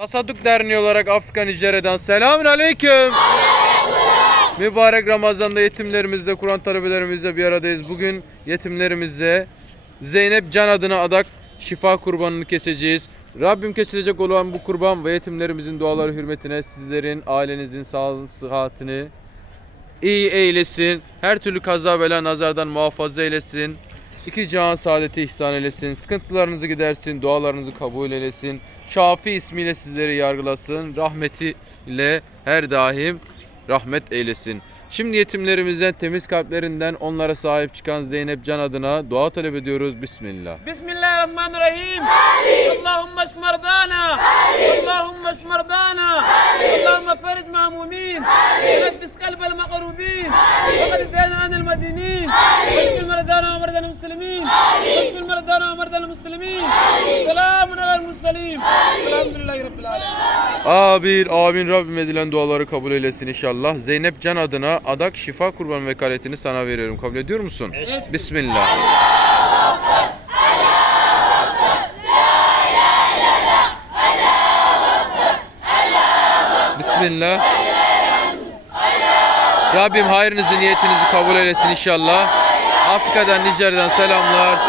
Tasaduk Derneği olarak Afrika Nijerya'dan selamün aleyküm. Mübarek Ramazan'da yetimlerimizle, Kur'an talebelerimizle bir aradayız. Bugün yetimlerimizle Zeynep Can adına adak şifa kurbanını keseceğiz. Rabbim kesilecek olan bu kurban ve yetimlerimizin duaları hürmetine sizlerin, ailenizin sağlığını, sıhhatini iyi eylesin. Her türlü kaza bela nazardan muhafaza eylesin. İki cihan saadeti ihsan eylesin. Sıkıntılarınızı gidersin. Dualarınızı kabul eylesin. Şafi ismiyle sizleri yargılasın. Rahmetiyle her daim rahmet eylesin. Şimdi yetimlerimizden temiz kalplerinden onlara sahip çıkan Zeynep Can adına dua talep ediyoruz. Bismillah. Bismillahirrahmanirrahim. Amin. Allahümme esmerdana. Amin. Allahümme esmerdana. Amin. Allahümme feriz mahmumin. Amin. Nefis kalbel makarubin. Amin. Ve kadis anil medinin. Amin. المسلمين واشف مرضانا ومرضى المسلمين سلام على المرسلين والحمد لله رب العالمين Amin, amin. Rabbim edilen duaları kabul eylesin inşallah. Zeynep Can adına adak şifa kurban vekaletini sana veriyorum. Kabul ediyor musun? Evet. Bismillah. Bismillah. Rabbim hayrınızı, niyetinizi kabul eylesin inşallah. Afrika'dan, Nijer'den selamlar, saygılar.